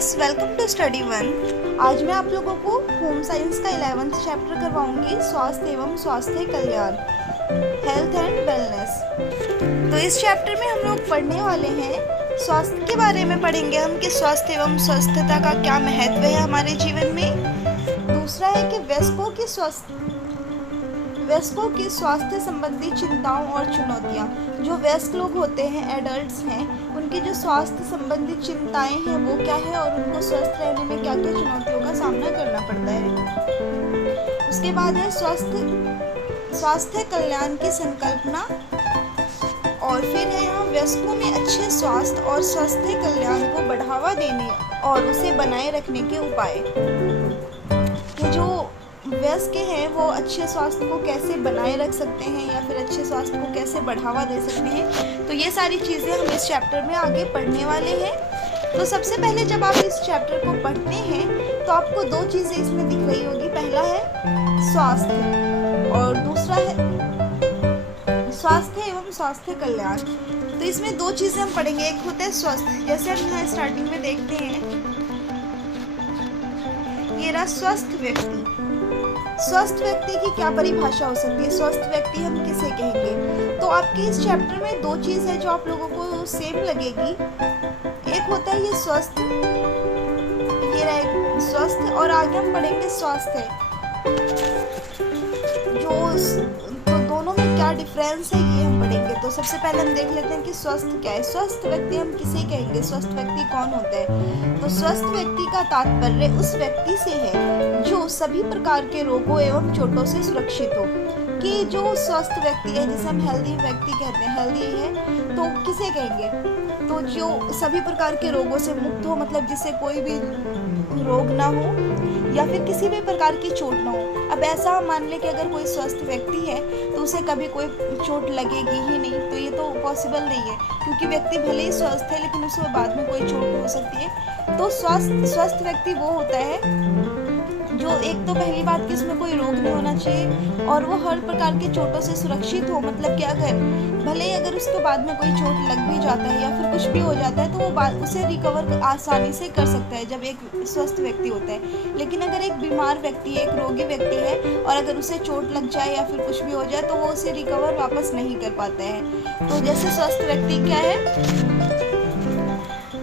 Class, welcome to study one. आज मैं आप लोगों को होम साइंस का 11th चैप्टर करवाऊंगी, स्वास्थ्य एवं स्वास्थ्य कल्याण, हेल्थ एंड वेलनेस। तो इस चैप्टर में हम लोग पढ़ने वाले हैं स्वास्थ्य के बारे में। पढ़ेंगे हम कि स्वास्थ्य एवं स्वस्थता का क्या महत्व है हमारे जीवन में। दूसरा है कि वयस्कों की स्वास्थ्य संबंधी चिंताओं और चुनौतियाँ। जो वयस्क लोग होते हैं, एडल्ट्स हैं, उनकी जो स्वास्थ्य संबंधी चिंताएं हैं वो क्या है और उनको स्वस्थ रहने में क्या क्या चुनौतियों का सामना करना पड़ता है। उसके बाद है स्वास्थ्य कल्याण की संकल्पना, और फिर है यहाँ वयस्कों में अच्छे स्वास्थ्य और स्वास्थ्य कल्याण को बढ़ावा देने और उसे बनाए रखने के उपाय। कि जो वयस्क हैं वो अच्छे स्वास्थ्य को कैसे बनाए रख सकते हैं या फिर अच्छे स्वास्थ्य को कैसे बढ़ावा दे सकते हैं। तो ये सारी चीज़ें हम इस चैप्टर में आगे पढ़ने वाले हैं। तो सबसे पहले जब आप इस चैप्टर को पढ़ते हैं तो आपको दो चीज़ें इसमें दिख रही होगी। पहला है स्वास्थ्य और दूसरा है स्वास्थ्य एवं स्वास्थ्य कल्याण। तो इसमें दो चीज़ें हम पढ़ेंगे। एक होता है स्वास्थ्य, जैसे हम यहाँ स्टार्टिंग में देखते हैं, ये रहा स्वस्थ व्यक्ति। स्वस्थ व्यक्ति की क्या परिभाषा हो सकती है, स्वस्थ व्यक्ति हम किसे कहेंगे। तो आपके इस चैप्टर में दो चीज़ है जो आप लोगों को सेम लगेगी। एक होता है ये स्वस्थ, ये रहा स्वस्थ, और आगे हम पढ़ेंगे स्वास्थ्य। तो दोनों में क्या डिफरेंस है ये हम पढ़ेंगे। तो सबसे पहले हम देख लेते हैं कि स्वस्थ क्या है। स्वस्थ व्यक्ति हम किसे कहेंगे, स्वस्थ व्यक्ति कौन होता है। तो स्वस्थ व्यक्ति का तात्पर्य उस व्यक्ति से है जो सभी प्रकार के रोगों एवं चोटों से सुरक्षित हो। कि जो स्वस्थ व्यक्ति है, जिसे हम हेल्दी व्यक्ति कहते हैं, हेल्दी है तो किसे कहेंगे, तो जो सभी प्रकार के रोगों से मुक्त हो, मतलब जिससे कोई भी रोग ना हो या फिर किसी भी प्रकार की चोट ना हो। अब ऐसा मान ले कि अगर कोई स्वस्थ व्यक्ति है तो उसे कभी कोई चोट लगेगी ही नहीं, तो ये तो पॉसिबल नहीं है, क्योंकि व्यक्ति भले ही स्वस्थ है लेकिन उसे बाद में कोई चोट हो सकती है। तो स्वस्थ व्यक्ति वो होता है जो, एक तो पहली बात कि इसमें कोई रोग नहीं होना चाहिए और वो हर प्रकार के चोटों से सुरक्षित हो। मतलब कि अगर भले ही अगर उसके बाद में कोई चोट लग भी जाता है या फिर कुछ भी हो जाता है तो वो उसे रिकवर आसानी से कर सकता है जब एक स्वस्थ व्यक्ति होता है। लेकिन अगर एक बीमार व्यक्ति है, एक रोगी व्यक्ति है, और अगर उसे चोट लग जाए या फिर कुछ भी हो जाए तो वो उसे रिकवर वापस नहीं कर पाता है। तो जैसे स्वस्थ व्यक्ति क्या है,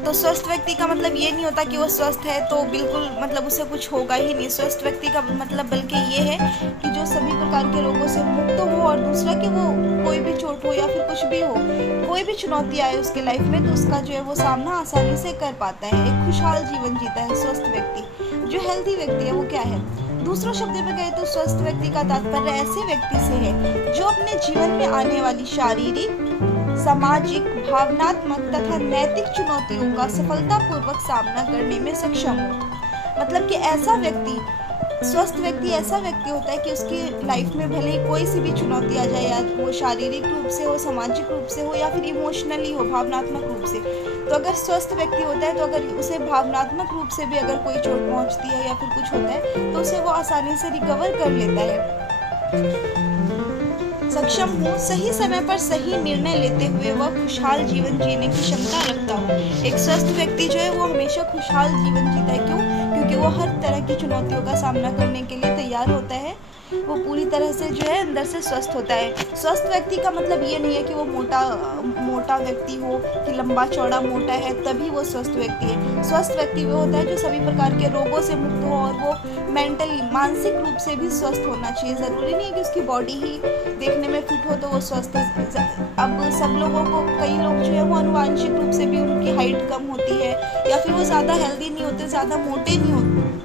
तो स्वस्थ व्यक्ति का मतलब ये नहीं होता कि वो स्वस्थ है तो बिल्कुल मतलब उसे कुछ होगा ही नहीं। स्वस्थ व्यक्ति का मतलब बल्कि ये है कि जो सभी प्रकार के रोगों से मुक्त हो, और दूसरा कि वो कोई भी चोट हो या फिर कुछ भी हो, कोई भी चुनौती आए उसके लाइफ में तो उसका जो है वो सामना आसानी से कर पाता है। एक खुशहाल जीवन जीता है स्वस्थ व्यक्ति। जो हेल्दी व्यक्ति है वो क्या है, दूसरों शब्दों में कहे तो स्वस्थ व्यक्ति का तात्पर्य ऐसे व्यक्ति से है जो अपने जीवन में आने वाली शारीरिक, सामाजिक, भावनात्मक तथा नैतिक चुनौतियों का सफलतापूर्वक सामना करने में सक्षम हो। मतलब कि ऐसा व्यक्ति, स्वस्थ व्यक्ति ऐसा व्यक्ति होता है कि उसकी लाइफ में भले ही कोई सी भी चुनौती आ जाए, या वो शारीरिक रूप से हो, सामाजिक रूप से हो या फिर इमोशनली हो, भावनात्मक रूप से। तो अगर स्वस्थ व्यक्ति होता है तो अगर उसे भावनात्मक रूप से भी अगर कोई चोट पहुंचती है या फिर कुछ होता है तो उसे वो आसानी से रिकवर कर लेता है। सक्षम हो, सही समय पर सही निर्णय लेते हुए वह खुशहाल जीवन जीने की क्षमता रखता हो। एक स्वस्थ व्यक्ति जो है वो हमेशा खुशहाल जीवन जीता है। क्यों? क्योंकि वो हर तरह की चुनौतियों का सामना करने के लिए तैयार होता है। वो पूरी तरह से जो है अंदर से स्वस्थ होता है। स्वस्थ व्यक्ति का मतलब ये नहीं है कि वो मोटा व्यक्ति हो, कि लंबा चौड़ा मोटा है तभी वो स्वस्थ व्यक्ति है। स्वस्थ व्यक्ति वो होता है जो सभी प्रकार के रोगों से मुक्त हो और वो मेंटली, मानसिक रूप से भी स्वस्थ होना चाहिए। ज़रूरी नहीं है कि उसकी बॉडी ही देखने में फिट हो तो वो स्वस्थ है। अब सब लोगों को, कई लोग जो है वो आनुवांशिक रूप से भी उनकी हाइट कम होती है या फिर वो ज़्यादा हेल्दी नहीं होते, ज़्यादा मोटे नहीं होते,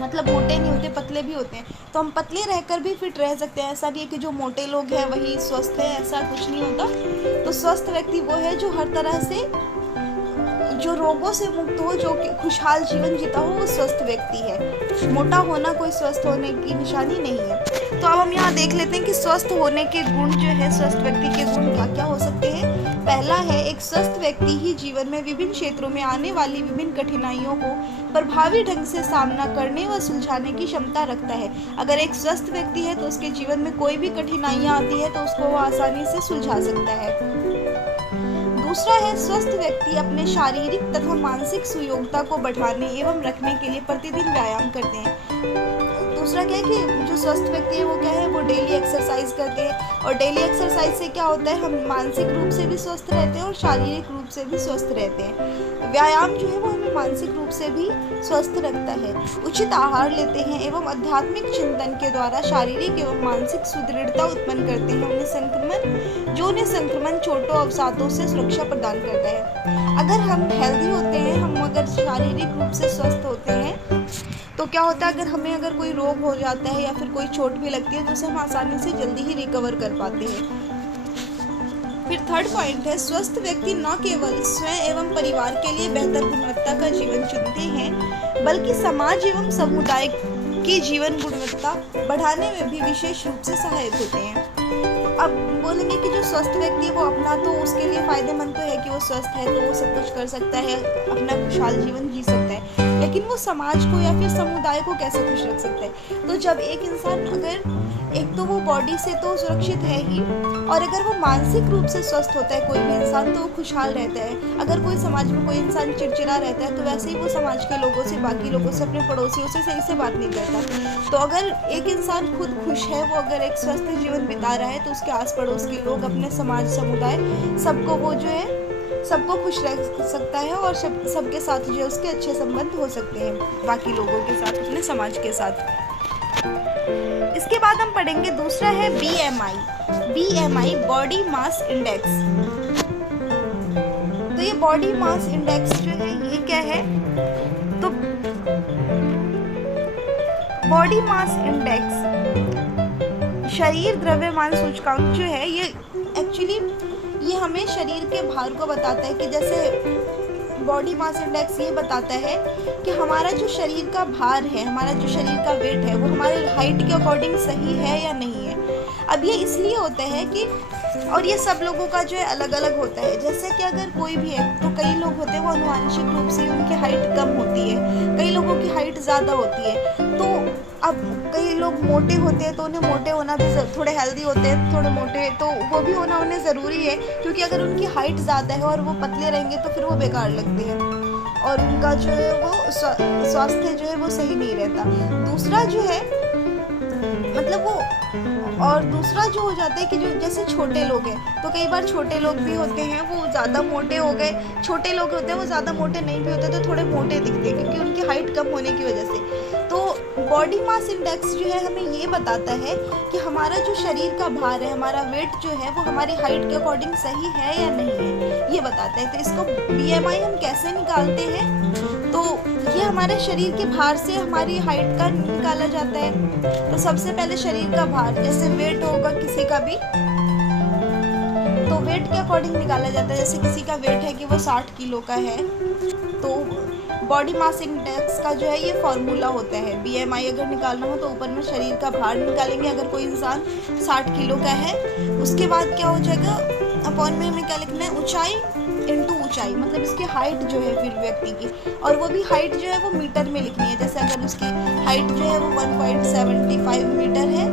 मतलब मोटे नहीं होते, पतले भी होते हैं। तो हम पतले रहकर भी फिट रह सकते हैं। ऐसा नहीं है कि जो मोटे लोग हैं वही स्वस्थ है, ऐसा कुछ नहीं होता। तो स्वस्थ व्यक्ति वो है जो हर तरह से, जो रोगों से मुक्त हो, जो खुशहाल जीवन जीता हो, वो स्वस्थ व्यक्ति है। मोटा होना कोई स्वस्थ होने की निशानी नहीं है। तो अब हम यहाँ देख लेते हैं कि स्वस्थ होने के गुण जो है, स्वस्थ व्यक्ति के गुण क्या क्या हो सकते हैं। पहला है, एक स्वस्थ व्यक्ति ही जीवन में विभिन्न क्षेत्रों में आने वाली विभिन्न कठिनाइयों को प्रभावी ढंग से सामना करने व सुलझाने की क्षमता रखता है। अगर एक स्वस्थ व्यक्ति है तो उसके जीवन में कोई भी कठिनाइयाँ आती है तो उसको वो आसानी से सुलझा सकता है। दूसरा है स्वस्थ व्यक्ति अपने शारीरिक तथा मानसिक सुयोग्यता को बढ़ाने एवं रखने के लिए प्रतिदिन व्यायाम करते हैं। दूसरा क्या है कि जो स्वस्थ व्यक्ति है वो क्या है, वो डेली एक्सरसाइज करते हैं, और डेली एक्सरसाइज से क्या होता है, हम मानसिक रूप से भी स्वस्थ रहते हैं और शारीरिक रूप से भी स्वस्थ रहते हैं। व्यायाम जो है वो हमें मानसिक रूप से भी स्वस्थ रखता है। उचित आहार लेते हैं एवं आध्यात्मिक चिंतन के द्वारा शारीरिक एवं मानसिक सुदृढ़ता उत्पन्न करते हैं। उन्हें संक्रमण चोटों अवसादों से सुरक्षा प्रदान करता है। अगर हम हेल्दी होते हैं, हम अगर शारीरिक रूप से स्वस्थ होते हैं, तो क्या होता है, अगर कोई रोग हो जाता है या फिर कोई चोट भी लगती है तो उसे हम आसानी से जल्दी ही रिकवर कर पाते हैं। फिर थर्ड पॉइंट है, स्वस्थ व्यक्ति न केवल स्वयं एवं परिवार के लिए बेहतर गुणवत्ता का जीवन चुनते हैं, बल्कि समाज एवं समुदाय की जीवन गुणवत्ता बढ़ाने में भी विशेष रूप से सहायक होते हैं। अब बोलेंगे कि जो स्वस्थ व्यक्ति है वो अपना तो उसके लिए फायदेमंद तो है कि वो स्वस्थ है तो वो सब कुछ कर सकता है, अपना खुशहाल जीवन जी सकता है, लेकिन वो समाज को या फिर समुदाय को कैसे खुश रख सकता है। तो जब एक इंसान अगर एक तो वो बॉडी से तो सुरक्षित है ही, और अगर वो मानसिक रूप से स्वस्थ होता है कोई भी इंसान तो वो खुशहाल रहता है। अगर कोई समाज में कोई इंसान चिड़चिड़ा रहता है तो वैसे ही वो समाज के लोगों से, बाकी लोगों से, अपने पड़ोसियों से सही से बात नहीं करता। तो अगर एक इंसान खुद खुश है, वो अगर एक स्वस्थ जीवन बिता रहा है, तो उसके आस पड़ोस के लोग, अपने समाज, समुदाय, सबको वो जो है सबको खुश रख सकता है, और सबके साथ जो है उसके अच्छे संबंध हो सकते हैं, बाकी लोगों के साथ, अपने समाज के साथ। इसके बाद हम पढ़ेंगे, दूसरा है BMI बॉडी मास इंडेक्स। तो ये बॉडी मास इंडेक्स जो है ये क्या है, तो बॉडी मास इंडेक्स शरीर द्रव्यमान सूचकांक जो है ये एक्चुअली ये हमें शरीर के भार को बताता है। कि जैसे बॉडी मास इंडेक्स ये बताता है कि हमारा जो शरीर का भार है, हमारा जो शरीर का वेट है, वो हमारे हाइट के अकॉर्डिंग सही है या नहीं है। अब ये इसलिए होता है कि, और ये सब लोगों का जो है अलग अलग होता है। जैसे कि अगर कोई भी है तो कई लोग होते हैं वो आनुवांशिक रूप से उनकी हाइट कम होती है, कई लोगों की हाइट ज़्यादा होती है। तो अब कई लोग मोटे होते हैं तो उन्हें मोटे होना भी, थोड़े हेल्दी होते हैं थोड़े मोटे, तो वो भी होना उन्हें ज़रूरी है, क्योंकि अगर उनकी हाइट ज़्यादा है और वो पतले रहेंगे तो फिर वो बेकार लगते हैं और उनका जो है वो स्वास्थ्य जो है वो सही नहीं रहता। दूसरा जो है मतलब वो, और दूसरा जो हो जाता है कि जो जैसे छोटे लोग हैं, तो कई बार छोटे लोग भी होते हैं वो ज़्यादा मोटे हो गए, छोटे लोग होते हैं वो ज़्यादा मोटे नहीं भी होते तो थोड़े मोटे दिखते हैं क्योंकि उनकी हाइट कम होने की वजह से। तो बॉडी मास इंडेक्स जो है हमें ये बताता है कि हमारा जो शरीर का भार है, हमारा वेट जो है वो हमारी हाइट के अकॉर्डिंग सही है या नहीं है, ये बताता है। तो इसको BMI हम कैसे निकालते हैं, तो ये हमारे शरीर के भार से हमारी हाइट का निकाला जाता है। तो सबसे पहले शरीर का भार, जैसे वेट होगा किसी का भी तो वेट के अकॉर्डिंग निकाला जाता है। जैसे किसी का वेट है कि वो 60 किलो का है, तो बॉडी मास इंडेक्स का जो है ये फॉर्मूला होता है। BMI अगर निकालना हो तो ऊपर में शरीर का भार निकालेंगे, अगर कोई इंसान 60 किलो का है। उसके बाद क्या हो जाएगा, अपॉन में हमें क्या लिखना है, ऊंचाई इंटू ऊंचाई, मतलब इसकी हाइट जो है फिर व्यक्ति की, और वो भी हाइट जो है वो मीटर में लिखनी है। जैसे अगर उसकी हाइट जो है वो 1.75 मीटर है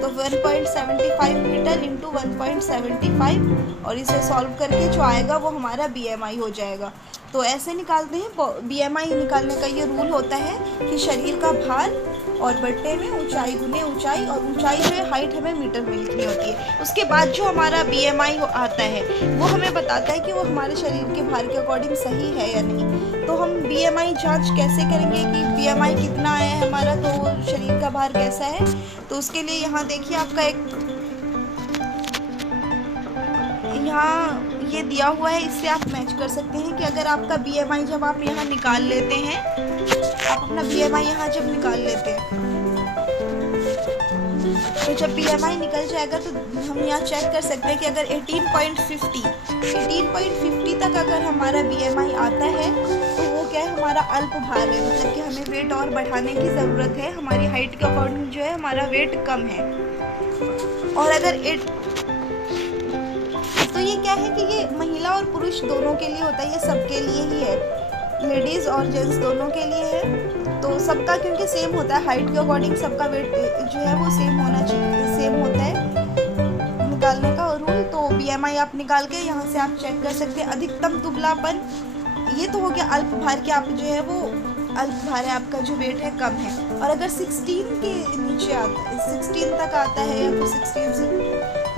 तो 1.75 मीटर इंटू 1.75, और इसे सॉल्व करके जो आएगा वो हमारा BMI हो जाएगा। तो ऐसे निकालते हैं। BMI निकालने का ये रूल होता है कि शरीर का भार और बट्टे में ऊंचाई गुने ऊंचाई, और ऊंचाई जो है हाइट हमें मीटर में लिखनी होती है। उसके बाद जो हमारा BMI आता है वो हमें बताता है कि वो हमारे शरीर के भार के अकॉर्डिंग सही है या नहीं। तो हम BMI जांच कैसे करेंगे कि BMI कितना आया है हमारा, तो शरीर का भार कैसा है। तो उसके लिए यहाँ देखिए आपका एक यहाँ ये दिया हुआ है, इससे आप मैच कर सकते हैं कि अगर आपका BMI जब आप यहाँ निकाल लेते हैं, आप अपना BMI यहाँ जब निकाल लेते हैं तो जब BMI निकल जाएगा तो हम यहाँ चेक कर सकते हैं कि अगर 18.50 तक अगर हमारा BMI आता है तो वो क्या है, हमारा अल्प भार है, मतलब कि हमें वेट और बढ़ाने की ज़रूरत है, हमारी हाइट के अकॉर्डिंग जो है हमारा वेट कम है। और अगर तो ये क्या है कि ये महिला और पुरुष दोनों के लिए होता है, ये सबके लिए ही है, लेडीज़ और जेंट्स दोनों के लिए है। तो सबका क्योंकि सेम होता है, हाइट के अकॉर्डिंग सबका वेट जो है वो सेम होना चाहिए, सेम होता है निकालने का रूल। तो BMI BMI आप निकाल के यहाँ से आप चेक कर सकते हैं। अधिकतम दुबलापन, ये तो हो गया अल्प भार के, आप जो है वो अल्प भार है, आपका जो वेट है कम है। और अगर 16 के नीचे आता है, 16 तक आता है या फिर 16 से,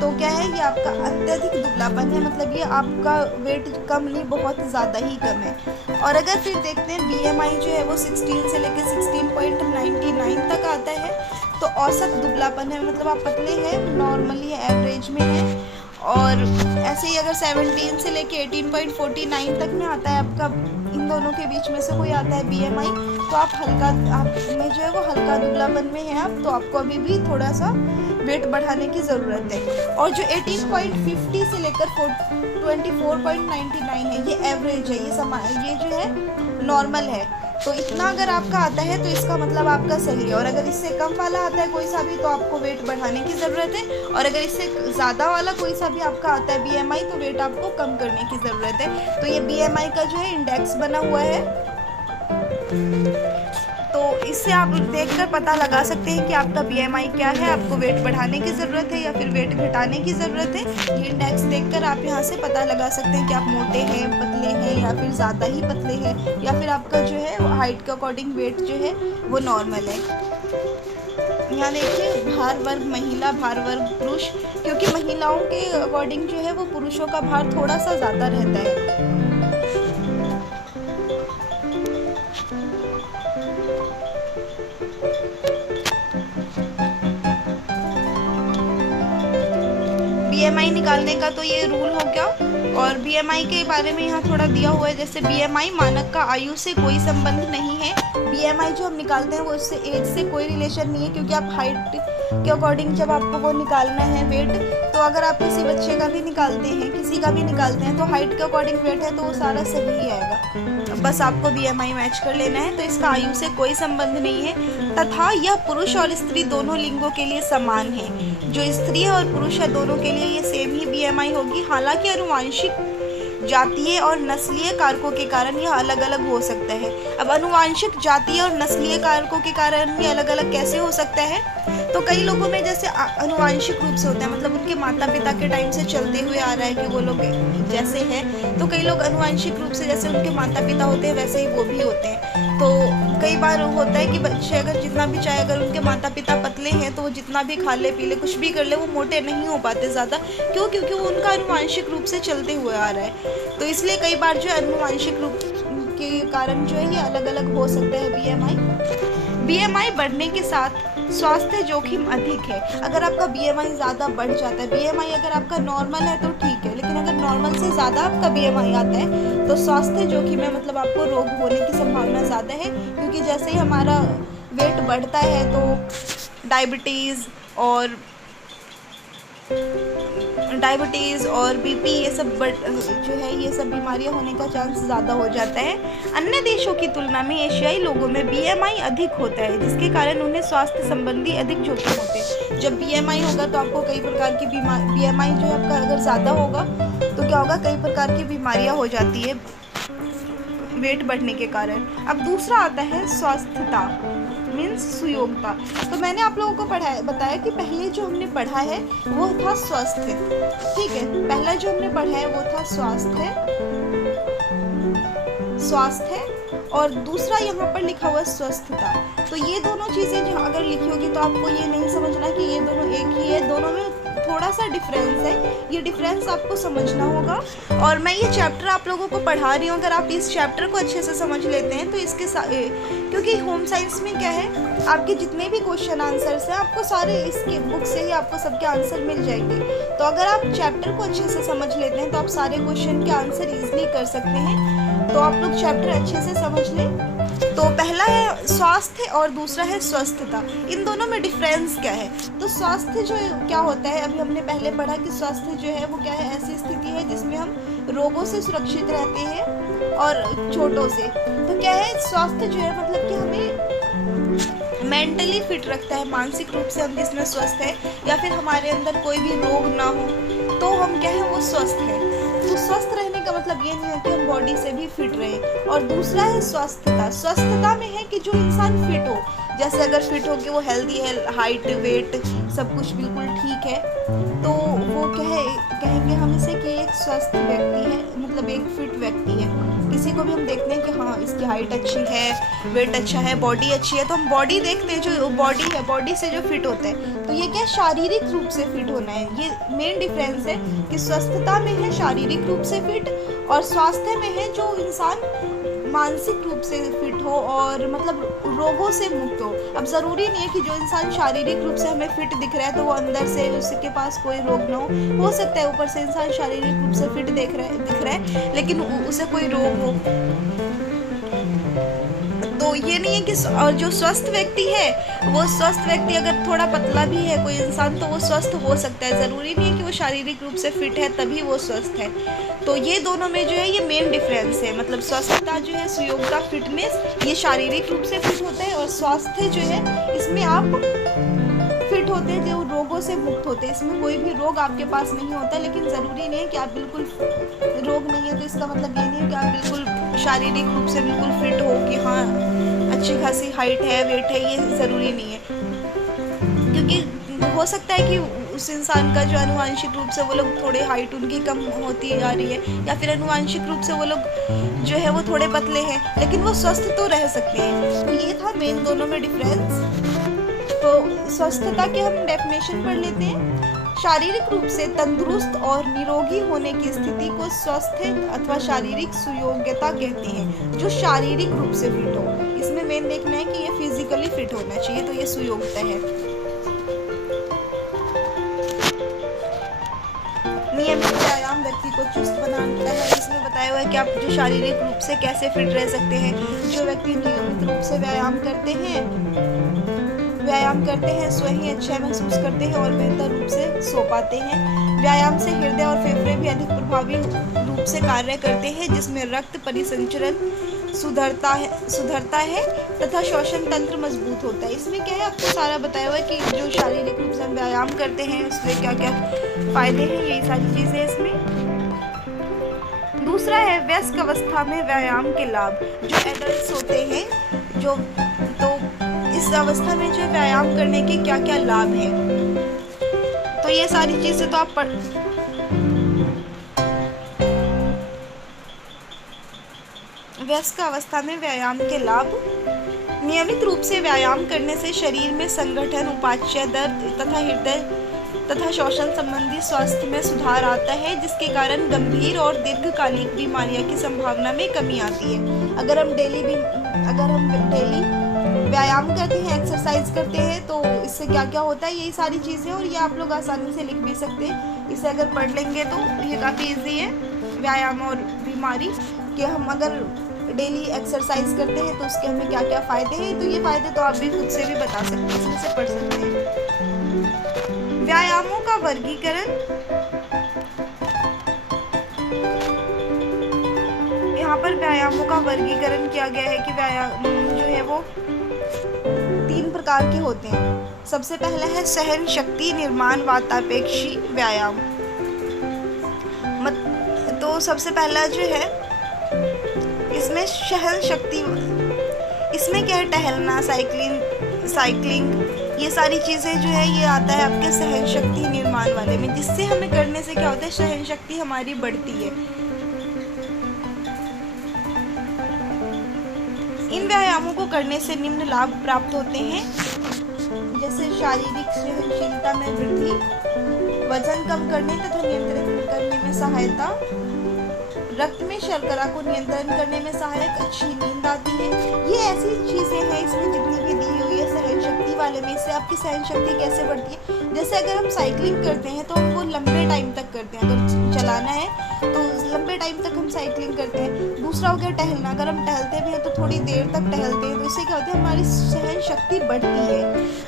तो क्या है, ये आपका अत्यधिक दुबलापन है, मतलब ये आपका वेट कम नहीं, बहुत ज़्यादा ही कम है। और अगर फिर देखते हैं BMI जो है वो 16 से लेकर 16.99 तक आता है, तो औसत दुबलापन है, मतलब आप पतले हैं, नॉर्मली एवरेज में है। और ऐसे ही अगर 17 से लेके 18.49 तक में आता है आपका, इन दोनों के बीच में से कोई आता है BMI, तो आप हल्का, आप में जो है वो हल्का दुबलापन में है आप, तो आपको अभी भी थोड़ा सा वेट बढ़ाने की ज़रूरत है। और जो 18.50 से लेकर 24.99 है, ये एवरेज है, ये जो है नॉर्मल है। तो इतना अगर आपका आता है तो इसका मतलब आपका सही है। और अगर इससे कम वाला आता है कोई सा भी, तो आपको वेट बढ़ाने की ज़रूरत है। और अगर इससे ज़्यादा वाला कोई सा भी आपका आता है BMI, तो वेट आपको कम करने की ज़रूरत है। तो ये BMI का जो है इंडेक्स बना हुआ है, तो इससे आप देखकर पता लगा सकते हैं कि आपका BMI क्या है, आपको वेट बढ़ाने की ज़रूरत है या फिर वेट घटाने की ज़रूरत है। ये इंडेक्स देखकर आप यहाँ से पता लगा सकते हैं कि आप मोटे हैं, पतले हैं, या फिर ज़्यादा ही पतले हैं, या फिर आपका जो है हाइट के अकॉर्डिंग वेट जो है वो नॉर्मल है। यहाँ देखिए, भार वर्ग महिला, भार वर्ग पुरुष, क्योंकि महिलाओं के अकॉर्डिंग जो है वो पुरुषों का भार थोड़ा सा ज़्यादा रहता है। BMI निकालने का तो ये रूल हो गया। और BMI के बारे में यहाँ थोड़ा दिया हुआ है, जैसे BMI मानक का आयु से कोई संबंध नहीं है। BMI जो हम निकालते हैं वो इससे एज से कोई रिलेशन नहीं है, क्योंकि आप हाइट के अकॉर्डिंग जब आपको वो निकालना है वेट, तो अगर आप किसी बच्चे का भी निकालते हैं, किसी का भी निकालते हैं, तो हाइट के अकॉर्डिंग वेट है तो वो सारा सही ही आएगा। बस आपको BMI मैच कर लेना है। तो इसका आयु से कोई संबंध नहीं है, तथा यह पुरुष और स्त्री दोनों लिंगों के लिए समान है। जो स्त्री है और पुरुष है दोनों के लिए ये सेम ही BMI होगी। हालांकि आनुवांशिक, जातीय और नस्लीय कारकों के कारण यह अलग अलग हो सकता है। अब आनुवांशिक, जातीय और नस्लीय कारकों के कारण ये अलग अलग कैसे हो सकता है? तो कई लोगों में जैसे आनुवांशिक रूप से होता है, मतलब उनके माता पिता के टाइम से चलते हुए आ रहा है कि वो लोग जैसे हैं, तो कई लोग आनुवांशिक रूप से जैसे उनके माता पिता होते हैं वैसे ही वो भी होते हैं। तो कई बार होता है कि बच्चे अगर जितना भी चाहे, अगर उनके माता पिता पतले हैं तो वो जितना भी खा ले पी ले कुछ भी कर ले, वो मोटे नहीं हो पाते ज़्यादा। क्यों? क्योंकि वो उनका आनुवांशिक रूप से चलते हुए आ रहा है। तो इसलिए कई बार जो आनुवांशिक रूप के कारण जो है ये अलग अलग हो सकता है BMI बढ़ने के साथ स्वास्थ्य जोखिम अधिक है। अगर आपका BMI ज़्यादा बढ़ जाता है, BMI अगर आपका नॉर्मल है तो ठीक है, लेकिन अगर नॉर्मल से ज़्यादा आपका BMI आता है तो स्वास्थ्य जोखिम है, मतलब आपको रोग होने की संभावना ज़्यादा है। क्योंकि जैसे ही हमारा वेट बढ़ता है तो डायबिटीज़ और BP ये सब जो है ये सब बीमारियां होने का चांस ज़्यादा हो जाता है। अन्य देशों की तुलना में एशियाई लोगों में BMI अधिक होता है, जिसके कारण उन्हें स्वास्थ्य संबंधी अधिक जोखिम होते हैं। जब BMI होगा तो आपको कई प्रकार की BMI जो है आपका अगर ज़्यादा होगा तो क्या होगा, कई प्रकार की बीमारियाँ हो जाती है वेट बढ़ने के कारण। अब दूसरा आता है स्वास्थ्यता, मीन्स सुयोग्यता। तो मैंने आप लोगों को बताया कि पहले जो हमने पढ़ा है वो था स्वास्थ्य, ठीक है, पहला जो हमने पढ़ा है वो था स्वास्थ्य, और दूसरा यहाँ पर लिखा हुआ है स्वस्थता। तो ये दोनों चीज़ें जो अगर लिखी होगी तो आपको ये नहीं समझना कि ये दोनों एक ही है, दोनों में थोड़ा सा डिफरेंस है, ये डिफरेंस आपको समझना होगा। और मैं ये चैप्टर आप लोगों को पढ़ा रही हूँ, अगर आप इस चैप्टर को अच्छे से समझ लेते हैं तो इसके क्योंकि होम साइंस में क्या है, आपके जितने भी क्वेश्चन आंसर्स हैं आपको सारे इसके बुक से ही आपको सबके आंसर मिल जाएंगे। तो अगर आप चैप्टर को अच्छे से समझ लेते हैं तो आप सारे क्वेश्चन के आंसर ईजिली कर सकते हैं। तो आप लोग चैप्टर अच्छे से समझ लें। तो पहला है स्वास्थ्य और दूसरा है स्वस्थता। इन दोनों में डिफरेंस क्या है? तो स्वास्थ्य जो क्या होता है, अभी हमने पहले पढ़ा कि स्वास्थ्य जो है वो क्या है, ऐसी स्थिति है जिसमें हम रोगों से सुरक्षित रहते हैं और चोटों से। तो क्या है स्वास्थ्य जो है, मतलब कि हमें मेंटली फिट रखता है, मानसिक रूप से हम जिसमें स्वस्थ है, या फिर हमारे अंदर कोई भी रोग ना हो तो हम क्या है वो स्वस्थ है। तो स्वस्थ रहने का मतलब ये नहीं है कि हम बॉडी से भी फिट रहे। और दूसरा है स्वस्थता। स्वस्थता में है कि जो इंसान फिट हो, जैसे अगर फिट हो कि वो हेल्दी है, हाइट वेट सब कुछ बिल्कुल ठीक है, तो वो कहेंगे हम इसे कि एक स्वस्थ व्यक्ति है, मतलब एक फिट व्यक्ति है। किसी को भी हम देखते हैं कि हाँ इसकी हाइट अच्छी है, वेट अच्छा है, बॉडी अच्छी है, तो हम बॉडी देखते हैं, जो बॉडी है बॉडी से जो फिट होता है, तो ये क्या शारीरिक रूप से फिट होना है। ये मेन डिफरेंस है कि स्वस्थता में है शारीरिक रूप से फिट, और स्वास्थ्य में है जो इंसान मानसिक रूप से फिट हो और मतलब रोगों से मुक्त हो। अब ज़रूरी नहीं है कि जो इंसान शारीरिक रूप से हमें फिट दिख रहा है तो वो अंदर से उसके पास कोई रोग ना हो सकता है ऊपर से इंसान शारीरिक रूप से फिट दिख रहा है लेकिन उसे कोई रोग हो। तो ये नहीं है कि और जो स्वस्थ व्यक्ति है, वो स्वस्थ व्यक्ति अगर थोड़ा पतला भी है कोई इंसान तो वो स्वस्थ हो सकता है, ज़रूरी नहीं है कि वो शारीरिक रूप से फिट है तभी वो स्वस्थ है। तो ये दोनों में जो है ये मेन डिफरेंस है, मतलब स्वस्थता जो है, सुयोग्यता, फिटनेस, ये शारीरिक रूप से फिट होता है, और स्वास्थ्य जो है इसमें आप फिट होते हैं, जो रोगों से मुक्त होते हैं। इसमें कोई भी रोग आपके पास नहीं होता, लेकिन ज़रूरी नहीं है कि आप बिल्कुल रोग नहीं है तो इसका मतलब ये नहीं है कि आप बिल्कुल शारीरिक रूप से बिल्कुल फिट हो कि हाँ अच्छी खासी हाइट है, वेट है, ये ज़रूरी नहीं है। क्योंकि हो सकता है कि उस इंसान का जो अनुवांशिक रूप से वो लोग थोड़े हाइट उनकी कम होती जा रही है, या फिर अनुवांशिक रूप से वो लोग जो है वो थोड़े पतले हैं, लेकिन वो स्वस्थ तो रह सकते हैं। तो ये था मेन दोनों में डिफरेंस। तो स्वस्थता के हम डेफिनेशन पढ़ लेते हैं। शारीरिक रूप से तंदुरुस्त और निरोगी होने की स्थिति को स्वास्थ्य अथवा शारीरिक सुयोग्यता कहते हैं, जो शारीरिक रूप से फिट हो। इसमें मेन देखना है कि ये फिजिकली फिट होना चाहिए, तो ये सुयोग्यता है। नियमित व्यायाम व्यक्ति को चुस्त बनाता है। इसमें बताया हुआ है कि आप जो शारीरिक रूप से कैसे फिट रह सकते हैं। जो व्यक्ति नियमित रूप से व्यायाम करते हैं स्वयं ही अच्छा महसूस करते हैं और बेहतर रूप से सो पाते हैं। व्यायाम से हृदय और फेफड़े भी अधिक प्रभावी रूप से कार्य करते हैं, जिसमें रक्त परिसंचरण सुधरता है तथा श्वसन तंत्र मजबूत होता है। इसमें क्या है, आपको सारा बताया हुआ है कि जो शारीरिक रूप से हम व्यायाम करते हैं उसमें क्या क्या फायदे हैं, यही सारी चीजें इसमें। दूसरा है वयस्क अवस्था में व्यायाम के लाभ। जो एडल्ट होते हैं जो, तो इस अवस्था में जो व्यायाम करने के क्या क्या लाभ हैं, तो ये सारी चीजें तो आप वयस्क अवस्था में व्यायाम के लाभ। नियमित रूप से व्यायाम करने से शरीर में संगठन, उपाच्य, दर्द तथा हृदय तथा श्वसन संबंधी स्वास्थ्य में सुधार आता है, जिसके कारण गंभीर और दीर्घकालिक बीमारियों की संभावना में कमी आती है। अगर हम डेली व्यायाम करते हैं, एक्सरसाइज करते हैं, तो इससे क्या क्या होता है, यही सारी चीज़ें, और ये आप लोग आसानी से लिख भी सकते हैं। इसे अगर पढ़ लेंगे तो ये काफ़ी इजी है, व्यायाम और बीमारी, कि हम अगर डेली एक्सरसाइज करते हैं तो उसके हमें क्या क्या फ़ायदे हैं। तो ये फ़ायदे तो आप भी खुद से भी बता सकते हैं, इसमें से पढ़ सकते हैं। व्यायामों का वर्गीकरण, यहाँ पर व्यायामों का वर्गीकरण किया गया है कि व्यायाम जो है वो 3 प्रकार के होते हैं। सबसे पहला है सहन शक्ति निर्माण वातापेक्षी व्यायाम। तो सबसे पहला जो है इसमें सहन शक्ति, इसमें क्या है, टहलना, साइकिलिंग, ये सारी चीज़ें जो है ये आता है आपके सहन शक्ति निर्माण वाले में, जिससे हमें करने से क्या होता है, सहन शक्ति हमारी बढ़ती है। इन व्यायामों को करने से निम्न लाभ प्राप्त होते हैं, जैसे शारीरिक सहनशीलता में वृद्धि, वजन कम करने तथा नियंत्रित करने में सहायता, रक्त में शर्करा को नियंत्रण करने में सहायक, अच्छी नींद आती है। ये ऐसी चीज़ें हैं इसमें जितनी भी दी हुई है सहन शक्ति वाले में। इससे आपकी सहन शक्ति कैसे बढ़ती है, जैसे अगर हम साइकिलिंग करते हैं तो हमको लंबे टाइम तक करते हैं, अगर चलाना है तो लंबे टाइम तक हम साइकिलिंग करते हैं। दूसरा हो गया टहलना, अगर हम टहलते भी हैं तो थोड़ी देर तक टहलते हैं, तो इससे क्या होता है, हमारी सहन शक्ति बढ़ती है।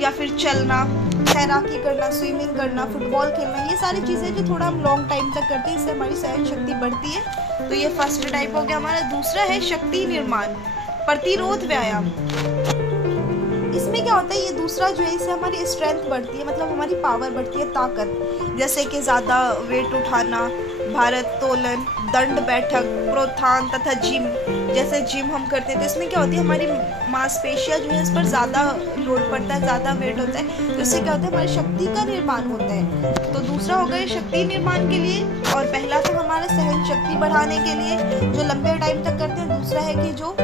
या फिर चलना, तैराकी करना, स्विमिंग करना, फुटबॉल खेलना, ये सारी चीज़ें जो थोड़ा हम लॉन्ग टाइम तक करते हैं, इससे हमारी सहन शक्ति बढ़ती है। तो ये फर्स्ट टाइप हो गया हमारा। दूसरा है शक्ति निर्माण, प्रतिरोध व्यायाम। इसमें क्या होता है, ये दूसरा जो है, इससे हमारी स्ट्रेंथ बढ़ती है, मतलब हमारी पावर बढ़ती है, ताकत, जैसे कि ज़्यादा वेट उठाना, भारोत्तोलन, दंड बैठक, प्रोत्थान तथा जिम, जैसे जिम हम करते हैं तो इसमें क्या होती है, हमारी मांसपेशियां जो है इस पर ज़्यादा लोड पड़ता है, ज़्यादा वेट होता है, तो इससे क्या होता है, हमारी शक्ति का निर्माण होता है। तो दूसरा हो गया शक्ति निर्माण के लिए, और पहला था हमारा सहन शक्ति बढ़ाने के लिए जो लंबे टाइम तक करते हैं। दूसरा है कि जो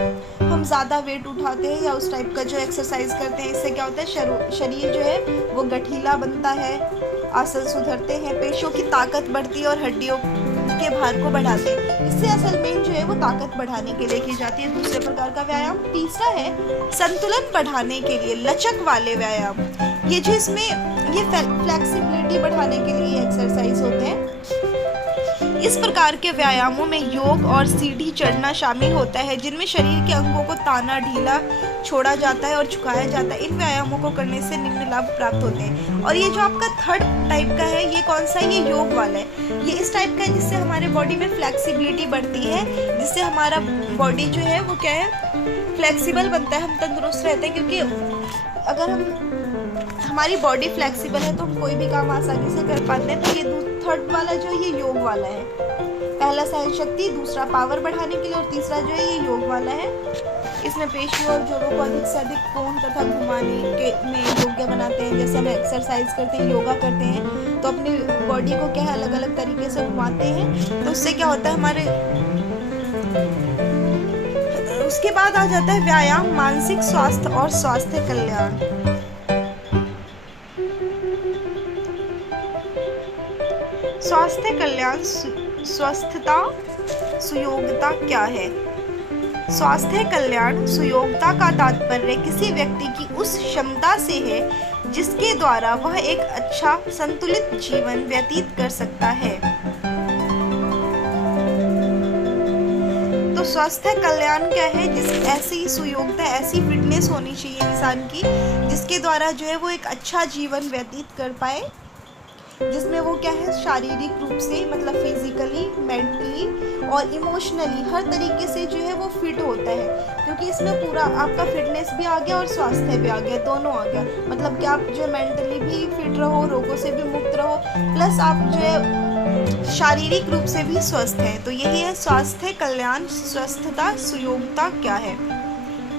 हम ज़्यादा वेट उठाते हैं या उस टाइप का जो एक्सरसाइज करते हैं, इससे क्या होता है, शरीर जो है वो गठीला बनता है, आसन सुधरते हैं, पेशियों की ताकत बढ़ती है और हड्डियों के भार को बढ़ाते हैं। इससे असल में जो है वो ताकत बढ़ाने के लिए की जाती है दूसरे प्रकार का व्यायाम। तीसरा है संतुलन बढ़ाने के लिए लचक वाले व्यायाम, ये जो इसमें ये फ्लेक्सिबिलिटी बढ़ाने के लिए एक्सरसाइज होते हैं। इस प्रकार के व्यायामों में योग और सीढ़ी चढ़ना शामिल होता है, जिनमें शरीर के अंगों को ताना ढीला छोड़ा जाता है और झुकाया जाता है। इन व्यायामों को करने से निम्न लाभ प्राप्त होते हैं। और ये जो आपका थर्ड टाइप का है, ये कौन सा है, ये योग वाला है। ये इस टाइप का है जिससे हमारे बॉडी में फ्लेक्सिबिलिटी बढ़ती है, जिससे हमारा बॉडी जो है वो क्या है, फ्लेक्सिबल बनता है, हम तंदुरुस्त रहते हैं। क्योंकि अगर हमारी बॉडी फ्लेक्सिबल है तो हम कोई भी काम आसानी से कर पाते हैं। तो ये थर्ड वाला जो ये योग वाला है, पहला सहन शक्ति, दूसरा पावर बढ़ाने के लिए, और तीसरा जो है ये योग वाला है। इसमें पेशियों और जोड़ों को अधिक से अधिक कोण तथा घुमाने के में योग्य बनाते हैं। जैसे हम एक्सरसाइज करते हैं, योगा करते हैं, तो अपनी बॉडी को क्या है अलग अलग तरीके से घुमाते हैं, तो उससे क्या होता है हमारे। उसके बाद आ जाता है व्यायाम मानसिक स्वास्थ्य और स्वास्थ्य कल्याण। स्वास्थ्य कल्याण स्वस्थता सुयोग्यता क्या है। स्वास्थ्य कल्याण सुयोग्यता का तात्पर्य किसी व्यक्ति की उस क्षमता से है जिसके द्वारा वह एक अच्छा संतुलित जीवन व्यतीत कर सकता है। तो स्वास्थ्य कल्याण क्या है, जिस ऐसी सुयोग्यता, ऐसी फिटनेस होनी चाहिए इंसान की जिसके द्वारा जो है वो एक अच्छा जीवन व्यतीत कर पाए, जिसमें वो क्या है शारीरिक रूप से मतलब फिजिकली, मेंटली और इमोशनली हर तरीके से जो है वो फिट होता है। क्योंकि इसमें पूरा आपका फिटनेस भी आ गया और स्वास्थ्य भी आ गया, दोनों आ गया। मतलब कि आप जो मेंटली भी फिट रहो, रोगों से भी मुक्त रहो, प्लस आप जो है शारीरिक रूप से भी स्वस्थ हैं। तो यही है स्वास्थ्य कल्याण स्वस्थता सुयोग्यता क्या है,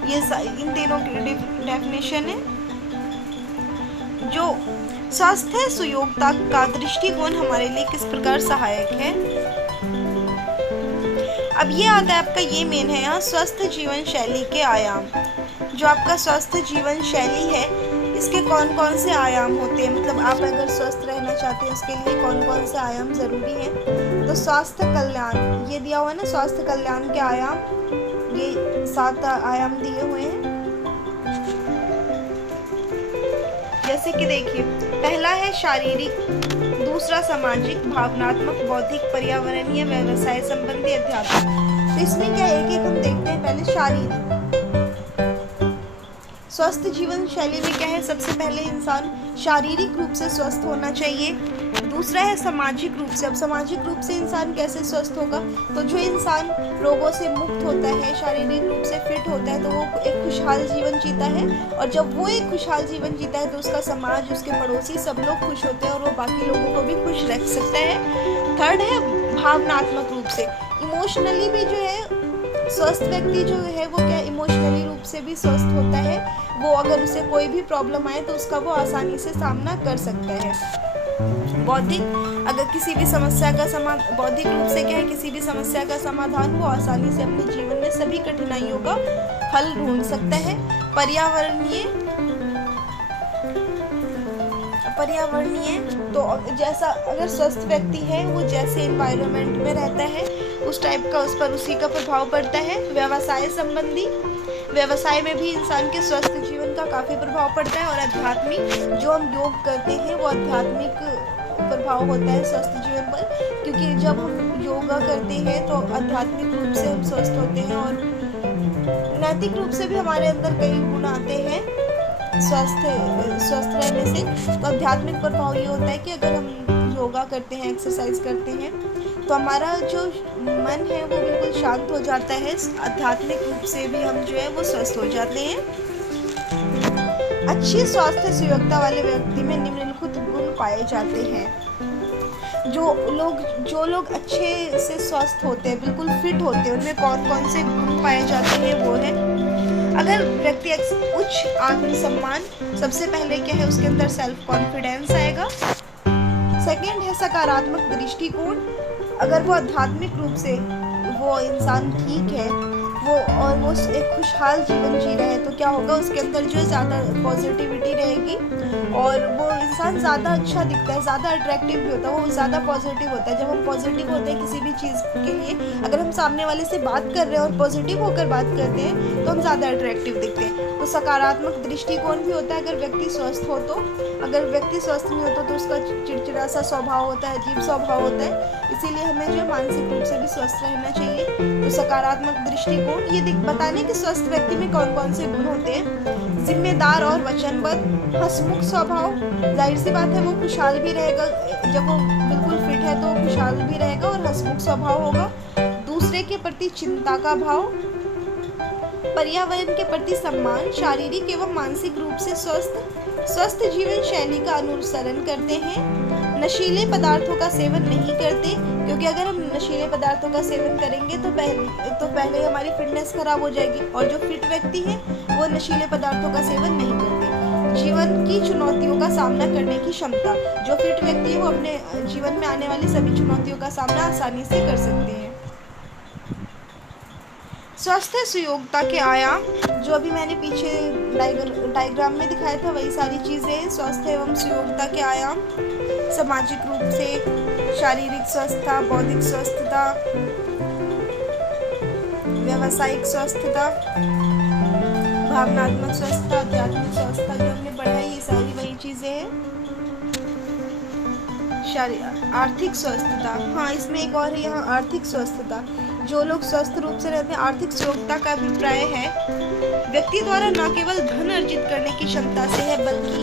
ये इन तीनों की डेफिनेशन है। जो स्वास्थ्य सुयोग्यता का दृष्टिकोण हमारे लिए किस प्रकार सहायक है। अब ये आता है आपका, ये मेन है यहाँ स्वस्थ जीवन शैली के आयाम। जो आपका स्वस्थ जीवन शैली है इसके कौन कौन से आयाम होते हैं, मतलब आप अगर स्वस्थ रहना चाहते हैं उसके लिए कौन कौन से आयाम जरूरी हैं। तो स्वास्थ्य कल्याण ये दिया हुआ है ना, स्वास्थ्य कल्याण के आयाम, ये 7 आयाम दिए हुए हैं। जैसे कि देखिए, पहला है शारीरिक, दूसरा सामाजिक, भावनात्मक, बौद्धिक, पर्यावरणीय, व्यवसाय संबंधी, अध्यात्मिक। तो इसमें क्या है कि हम देखते हैं पहले शारीरिक। स्वस्थ जीवन शैली में क्या है, सबसे पहले इंसान शारीरिक रूप से स्वस्थ होना चाहिए। दूसरा है सामाजिक रूप से। अब सामाजिक रूप से इंसान कैसे स्वस्थ होगा, तो जो इंसान रोगों से मुक्त होता है, शारीरिक रूप से फिट होता है, तो वो एक खुशहाल जीवन जीता है। और जब वो एक खुशहाल जीवन जीता है तो उसका समाज, उसके पड़ोसी सब लोग खुश होते हैं और वो बाकी लोगों को भी खुश रख सकता है। थर्ड है भावनात्मक रूप से, इमोशनली भी जो है स्वस्थ व्यक्ति जो है वो क्या इमोशनली रूप से भी स्वस्थ होता है। वो अगर उसे कोई भी प्रॉब्लम आए तो उसका वो आसानी से सामना कर सकता है। बौद्धिक, अगर किसी भी समस्या का बौद्धिक रूप से क्या है, किसी भी समस्या का समाधान वो आसानी से अपने जीवन में सभी कठिनाइयों का हल ढूंढ सकता है। पर्यावरणीय तो जैसा अगर स्वस्थ व्यक्ति है वो जैसे एनवायरनमेंट में रहता है उस टाइप का उस पर उसी का प्रभाव पड़ता है। व्यवसाय संबंधी, व्यवसाय में भी इंसान के स्वस्थ जीवन का काफ़ी प्रभाव पड़ता है। और आध्यात्मिक, जो हम योग करते हैं वो आध्यात्मिक प्रभाव होता है स्वस्थ जीवन पर, क्योंकि जब हम योगा करते हैं तो आध्यात्मिक रूप से हम स्वस्थ होते हैं और नैतिक रूप से भी हमारे अंदर कई गुण आते हैं स्वस्थ रहने से। तो आध्यात्मिक प्रभाव ये होता है कि अगर हम योगा करते हैं, एक्सरसाइज करते हैं, तो हमारा जो मन है वो बिल्कुल शांत हो जाता है। आध्यात्मिक रूप से भी हम जो है वो स्वस्थ हो जाते हैं। अच्छी स्वास्थ्य सुयोग्यता वाले व्यक्ति में निम्नलिखित गुण पाए जाते हैं। जो लोग अच्छे से स्वस्थ होते हैं, बिल्कुल फिट होते हैं, उनमें कौन कौन से गुण पाए जाते हैं वो है, अगर व्यक्ति उच्च आत्मसम्मान, सबसे पहले क्या है उसके अंदर सेल्फ कॉन्फिडेंस आएगा। सेकंड है सकारात्मक दृष्टिकोण, अगर वो आध्यात्मिक रूप से वो इंसान ठीक है, वो और वो एक खुशहाल जीवन जी रहे, तो क्या होगा उसके अंदर जो है ज़्यादा पॉजिटिविटी रहेगी और वो इंसान ज़्यादा अच्छा दिखता है, ज़्यादा अट्रैक्टिव भी होता है, वो ज़्यादा पॉजिटिव होता है। जब हम पॉजिटिव होते हैं किसी भी चीज़ के लिए, अगर हम सामने वाले से बात कर रहे हैं और पॉजिटिव होकर बात करते हैं तो हम ज़्यादा अट्रैक्टिव दिखते हैं। तो सकारात्मक दृष्टिकोण भी होता है अगर व्यक्ति स्वस्थ हो तो। अगर व्यक्ति स्वस्थ नहीं होता तो उसका चिड़चिड़ा सा स्वभाव होता है, अजीब स्वभाव होता है, इसीलिए हमें जो मानसिक रूप से भी स्वस्थ रहना चाहिए। तो सकारात्मक दृष्टिकोण ये बताने कि स्वस्थ व्यक्ति में कौन कौन से गुण होते हैं। जिम्मेदार और वचनबद्ध, हंसमुख स्वभाव, जाहिर सी बात है वो खुशहाल भी रहेगा, जब वो बिल्कुल फिट है तो खुशहाल भी रहेगा और हंसमुख स्वभाव होगा। दूसरे के प्रति चिंता का भाव, पर्यावरण के प्रति सम्मान, शारीरिक एवं मानसिक रूप से स्वस्थ जीवन शैली का अनुसरण करते हैं। नशीले पदार्थों का सेवन नहीं करते, क्योंकि अगर हम नशीले पदार्थों का सेवन करेंगे तो पहले हमारी फिटनेस खराब हो जाएगी, और जो फिट व्यक्ति है वो नशीले पदार्थों का सेवन नहीं करते। जीवन की चुनौतियों का सामना करने की क्षमता, जो फिट व्यक्ति है वो अपने जीवन में आने वाली सभी चुनौतियों का सामना आसानी से कर सकते हैं। स्वास्थ्य सुयोग्यता के आयाम, जो अभी मैंने पीछे डायग्राम में दिखाया था वही सारी चीज़ें। स्वास्थ्य एवं सुयोग्यता के आयाम, सामाजिक रूप से शारीरिक स्वस्थता, बौद्धिक स्वस्थता, व्यावसायिक स्वस्थता, भावनात्मक स्वस्थता, आध्यात्मिक स्वस्थता, जो हमने पढ़ा है ये सारी वही चीज़ें हैं। आर्थिक स्वस्थता, हाँ इसमें एक और है यहाँ आर्थिक स्वस्थता, जो लोग स्वस्थ रूप से रहते हैं। आर्थिक सुयोग्यता का अभिप्राय है व्यक्ति द्वारा न केवल धन अर्जित करने की क्षमता से है, बल्कि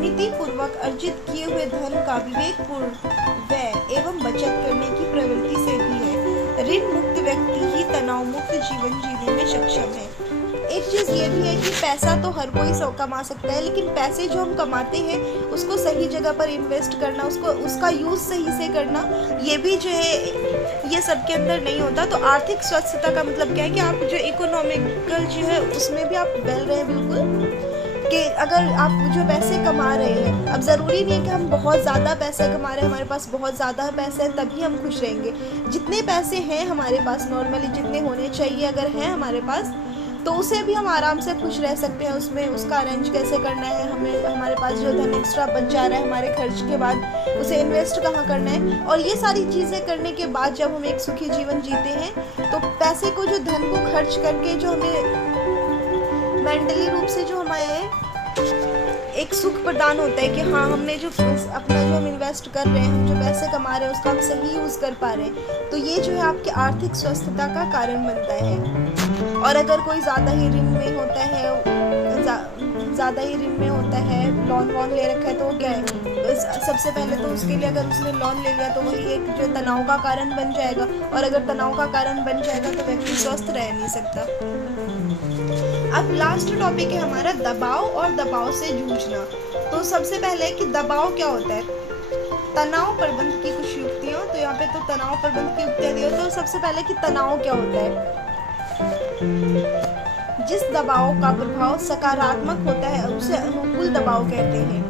नीतिपूर्वक अर्जित किए हुए धन का विवेकपूर्ण व्यय एवं बचत करने की प्रवृत्ति से भी है। ऋण मुक्त व्यक्ति ही तनाव मुक्त जीवन जीने में सक्षम है। एक चीज़ ये भी है कि पैसा तो हर कोई कमा सकता है, लेकिन पैसे जो हम कमाते हैं उसको सही जगह पर इन्वेस्ट करना, उसका यूज़ सही से करना, ये भी जो है ये सबके अंदर नहीं होता। तो आर्थिक स्वच्छता का मतलब क्या है कि आप जो इकोनॉमिकल जो है उसमें भी आप वेल रहे बिल्कुल, कि अगर आप जो पैसे कमा रहे हैं, अब ज़रूरी नहीं है कि हम बहुत ज़्यादा पैसे कमा रहे हैं, हमारे पास बहुत ज़्यादा पैसे हैं तभी हम खुश रहेंगे। जितने पैसे हैं हमारे पास, नॉर्मली जितने होने चाहिए अगर हैं हमारे पास, तो उसे भी हम आराम से खुश रह सकते हैं। उसमें उसका अरेंज कैसे करना है, हमें हमारे पास जो धन एक्स्ट्रा बच जा रहा है हमारे खर्च के बाद उसे इन्वेस्ट कहाँ करना है, और ये सारी चीज़ें करने के बाद जब हम एक सुखी जीवन जीते हैं तो पैसे को, जो धन को खर्च करके जो हमें मेंटली रूप से जो हमें एक सुख प्रदान होता है कि हाँ हमने जो अपना जो हम इन्वेस्ट कर रहे हैं, हम जो पैसे कमा रहे हैं उसका हम सही यूज़ कर पा रहे हैं, तो ये जो है आपकी आर्थिक स्वस्थता का कारण बनता है। और अगर कोई ज़्यादा ही ऋण में होता है, लोन वॉन ले रखा है, तो वो क्या है, सबसे पहले तो उसके लिए अगर उसने लोन ले लिया तो वही एक जो तनाव का कारण बन जाएगा, और अगर तनाव का कारण बन जाएगा तो व्यक्ति स्वस्थ रह नहीं सकता। अब लास्ट टॉपिक है हमारा दबाव और दबाव से जूझना। तो सबसे पहले कि दबाव क्या होता है, तनाव प्रबंध की कुछ युक्तियाँ। तो यहाँ पे तो तनाव प्रबंध की युक्तियाँ दी हो। तो सबसे पहले कि तनाव क्या होता है, जिस दबाव का प्रभाव सकारात्मक होता है उसे अनुकूल दबाव कहते हैं।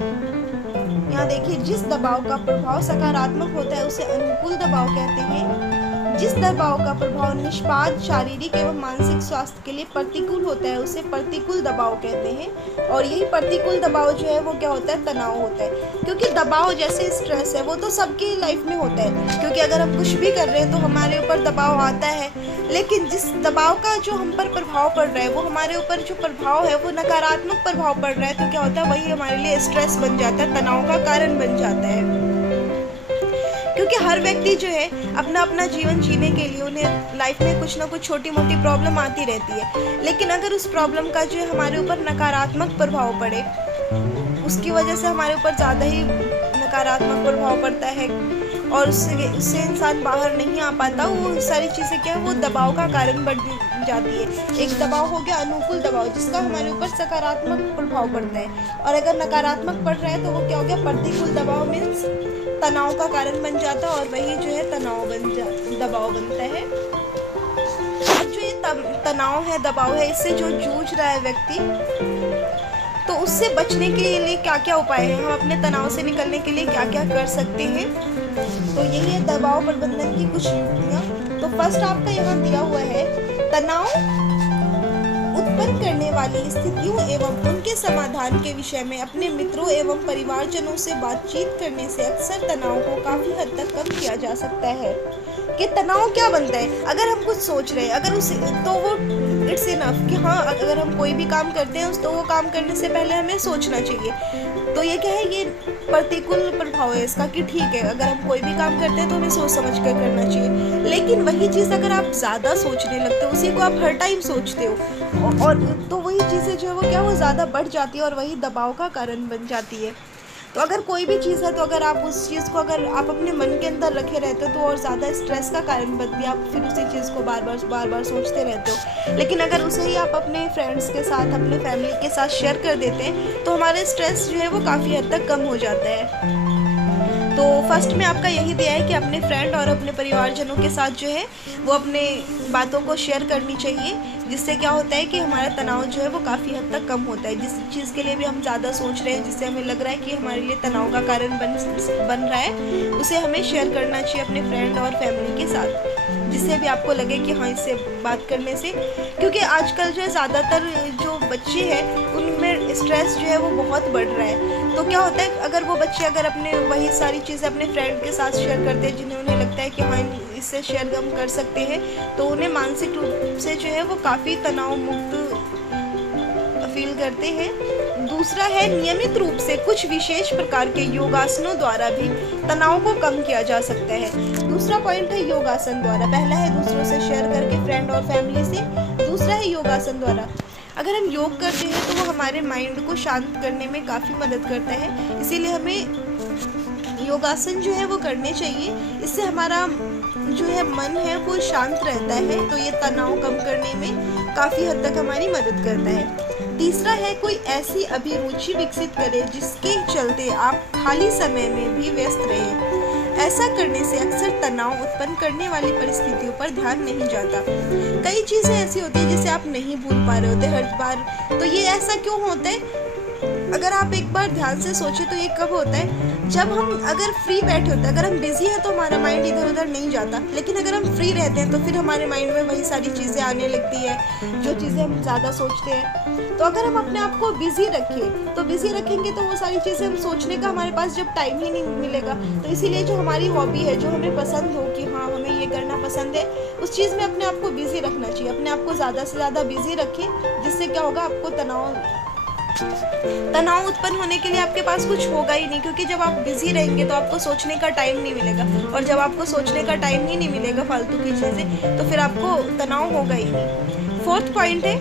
यहाँ देखिए, जिस दबाव का प्रभाव सकारात्मक होता है उसे अनुकूल दबाव कहते हैं। जिस दबाव का प्रभाव निष्पाद शारीरिक एवं मानसिक स्वास्थ्य के लिए प्रतिकूल होता है उसे प्रतिकूल दबाव कहते हैं। और यही प्रतिकूल दबाव जो है वो क्या होता है, तनाव होता है। क्योंकि दबाव जैसे स्ट्रेस है वो तो सबकी लाइफ में होता है, क्योंकि अगर हम कुछ भी कर रहे हैं तो हमारे ऊपर दबाव आता है, लेकिन जिस दबाव का जो हम पर प्रभाव पड़ रहा है वो हमारे ऊपर जो प्रभाव है वो नकारात्मक प्रभाव पड़ रहा है, तो क्या होता है, वही हमारे लिए स्ट्रेस बन जाता है, तनाव का कारण बन जाता है। क्योंकि हर व्यक्ति जो है अपना अपना जीवन जीने के लिए उन्हें लाइफ में कुछ ना कुछ छोटी मोटी प्रॉब्लम आती रहती है, लेकिन अगर उस प्रॉब्लम का जो है हमारे ऊपर नकारात्मक प्रभाव पड़े, उसकी वजह से हमारे ऊपर ज़्यादा ही नकारात्मक प्रभाव पड़ता है और उससे इंसान बाहर नहीं आ पाता। वो सारी चीज़ें क्या है, वो दबाव का कारण बन जाती है। एक दबाव हो गया अनुकूल दबाव, जिसका हमारे ऊपर सकारात्मक प्रभाव पड़ता है, और अगर नकारात्मक पड़ रहा है तो वो क्या हो गया, प्रतिकूल दबाव मीन्स तनाव का कारण बन जाता है और वही जो है दबाव बनता है। अब जो ये तनाव है, दबाव है, इससे जो जूझ रहा है व्यक्ति, तो उससे बचने के लिए क्या क्या उपाय हैं, हम अपने तनाव से निकलने के लिए क्या क्या कर सकते हैं। तो यही है दबाव प्रबंधन की कुछ युक्तियाँ। तो फर्स्ट आपका यहाँ दिया हुआ है, तनाव उत्पन्न करने वाली स्थितियों एवं उनके समाधान के विषय में अपने मित्रों एवं परिवारजनों से बातचीत करने से अक्सर तनाव को काफी हद तक कम किया जा सकता है। कि तनाव क्या बनता है, अगर हम कुछ सोच रहे हैं, अगर उसे तो वो इट्स इनफ कि हाँ, अगर हम कोई भी काम करते हैं तो वो काम करने से पहले हमें सोचना चाहिए। तो ये क्या है, ये प्रतिकूल प्रभाव है इसका कि ठीक है, अगर हम कोई भी काम करते हैं तो हमें सोच समझ कर करना चाहिए। लेकिन वही चीज़ अगर आप ज़्यादा सोचने लगते हो, उसी को आप हर टाइम सोचते हो, और तो वही चीज़ें जो है वो क्या, वो ज़्यादा बढ़ जाती है और वही दबाव का कारण बन जाती है। तो अगर कोई भी चीज़ है तो अगर आप उस चीज़ को अगर आप अपने मन के अंदर रखे रहते हो तो और ज़्यादा स्ट्रेस का कारण बनती है, आप फिर उसी चीज़ को बार बार सोचते रहते हो। लेकिन अगर उसे ही आप अपने फ्रेंड्स के साथ, अपने फैमिली के साथ शेयर कर देते हैं तो हमारे स्ट्रेस जो है वो काफ़ी हद तक कम हो जाता है। तो फर्स्ट में आपका यही दिया है कि अपने फ्रेंड और अपने परिवारजनों के साथ जो है वो अपने बातों को शेयर करनी चाहिए, जिससे क्या होता है कि हमारा तनाव जो है वो काफ़ी हद तक कम होता है। जिस चीज़ के लिए भी हम ज़्यादा सोच रहे हैं, जिससे हमें लग रहा है कि हमारे लिए तनाव का कारण बन रहा है, उसे हमें शेयर करना चाहिए अपने फ्रेंड और फैमिली के साथ, जिससे भी आपको लगे कि हाँ, इससे बात करने से, क्योंकि आजकल जो है ज़्यादातर जो बच्चे हैं उनमें स्ट्रेस जो है वो बहुत बढ़ रहा है। तो क्या होता है, अगर वो बच्चे अगर अपने वही सारी चीज़ें अपने फ्रेंड के साथ शेयर करते हैं जिन्हें उन्हें लगता है कि हाँ, इससे शेयर हम कर सकते हैं, तो उन्हें मानसिक रूप से जो है वो काफ़ी तनाव मुक्त फील करते हैं। दूसरा है, नियमित रूप से कुछ विशेष प्रकार के योगासनों द्वारा भी तनाव को कम किया जा सकता है। दूसरा पॉइंट है योगासन द्वारा। पहला है दूसरों से शेयर करके, फ्रेंड और फैमिली से। दूसरा है योगासन द्वारा। अगर हम योग करते हैं तो वो हमारे माइंड को शांत करने में काफ़ी मदद करता है, इसीलिए हमें योगासन जो है वो करने चाहिए। इससे हमारा जो है मन है वो शांत रहता है, तो ये तनाव कम करने में काफ़ी हद तक हमारी मदद करता है। तीसरा है, कोई ऐसी अभिरुचि विकसित करें जिसके चलते आप खाली समय में भी व्यस्त रहें। ऐसा करने से अक्सर तनाव उत्पन्न करने वाली परिस्थितियों पर ध्यान नहीं जाता। कई चीज़ें ऐसी होती हैं जिसे आप नहीं भूल पा रहे होते हर बार। तो ये ऐसा क्यों होता है, अगर आप एक बार ध्यान से सोचें तो ये कब होता है, जब हम अगर फ्री बैठे होते हैं, अगर हम बिजी हैं तो हमारा माइंड इधर उधर नहीं जाता। लेकिन अगर हम फ्री रहते हैं तो फिर हमारे माइंड में वही सारी चीज़ें आने लगती है जो चीज़ें हम ज़्यादा सोचते हैं। तो अगर हम अपने आप को बिजी रखें, तो बिजी रखेंगे तो वो सारी चीज़ें हम सोचने का हमारे पास जब टाइम ही नहीं मिलेगा। तो इसीलिए जो हमारी हॉबी है, जो हमें पसंद हो कि हाँ हमें ये करना पसंद है, उस चीज़ में अपने आप को बिजी रखना चाहिए। अपने आप को ज़्यादा से ज़्यादा बिजी रखें, जिससे क्या होगा, आपको तनाव उत्पन्न होने के लिए आपके पास कुछ होगा ही नहीं, क्योंकि जब आप बिजी रहेंगे तो आपको सोचने का टाइम नहीं मिलेगा, और जब आपको सोचने का टाइम ही नहीं मिलेगा फालतू की चीज़ें, तो फिर आपको तनाव होगा ही नहीं। फोर्थ पॉइंट है,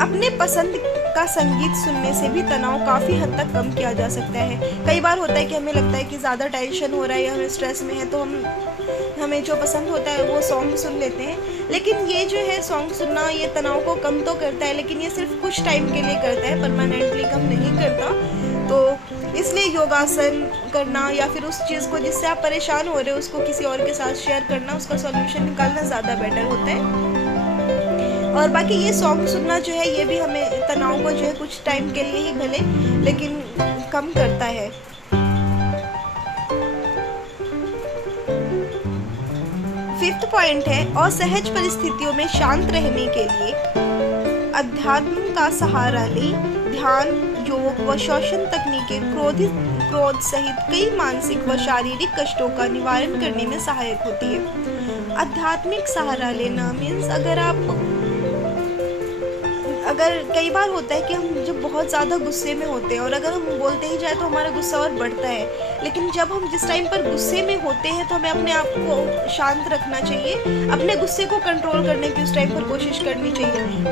अपने पसंद का संगीत सुनने से भी तनाव काफ़ी हद तक कम किया जा सकता है। कई बार होता है कि हमें लगता है कि ज़्यादा टेंशन हो रहा है या हमें स्ट्रेस में है, तो हमें जो पसंद होता है वो सॉन्ग सुन लेते हैं। लेकिन ये जो है सॉन्ग सुनना, ये तनाव को कम तो करता है, लेकिन ये सिर्फ कुछ टाइम के लिए करता है, परमानेंटली कम नहीं करता। तो इसलिए योगासन करना या फिर उस चीज़ को जिससे आप परेशान हो रहे हो उसको किसी और के साथ शेयर करना, उसका सॉल्यूशन निकालना ज़्यादा बेटर होता है। और बाकी ये सॉन्ग सुनना जो है, ये भी हमें तनाव को जो है कुछ टाइम के लिए ही भले लेकिन कम करता है। फिफ्थ पॉइंट है, असहज परिस्थितियों में शांत रहने के लिए अध्यात्म का सहारा लें। ध्यान, योग व श्वसन तकनीकें क्रोध सहित कई मानसिक व शारीरिक कष्टों का निवारण करने में सहायक होती है। आध्यात्मिक सहारा लेना मीन्स अगर कई बार होता है कि हम जब बहुत ज़्यादा गुस्से में होते हैं और अगर हम बोलते ही जाए तो हमारा गुस्सा और बढ़ता है, लेकिन जब हम जिस टाइम पर गुस्से में होते हैं तो हमें अपने आप को शांत रखना चाहिए, अपने गुस्से को कंट्रोल करने की उस टाइम पर कोशिश करनी चाहिए।